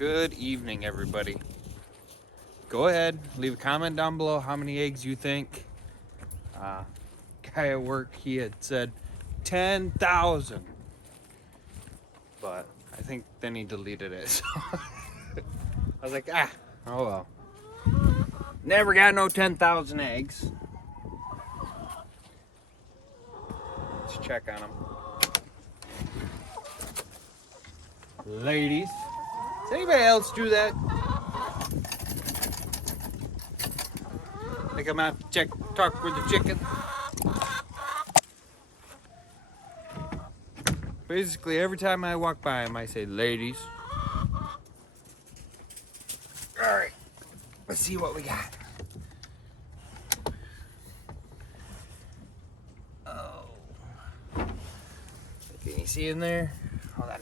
Good evening, everybody. Go ahead, leave a comment down below how many eggs you think. Guy at work, he had said 10,000, but I think then he deleted it. So I was like, oh well. Never got no 10,000 eggs. Let's check on them. Ladies, does anybody else do that? Like I'm out to talk with the chicken. Basically, every time I walk by him, I say, ladies. All right, let's see what we got. Oh. Can you see in there? Hold on.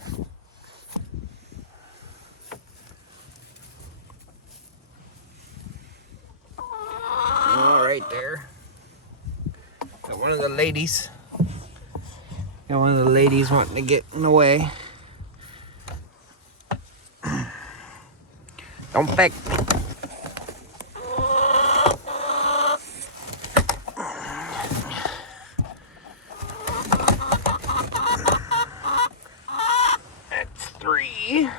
All right there. Got one of the ladies. Got one of the ladies wanting to get in the way. Don't peck. That's 3.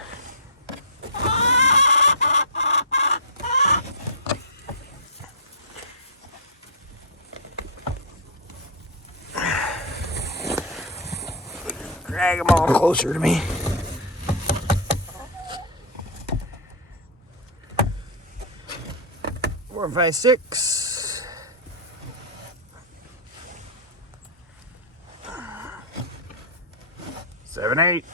Drag them all closer to me. Four, 5, 6. 7, 8.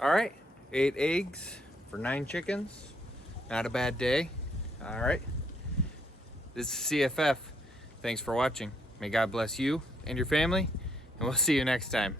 All right, 8 eggs for 9 chickens. Not a bad day. All right. This is c.f.f. Thanks for watching. May God bless you and your family, and we'll see you next time.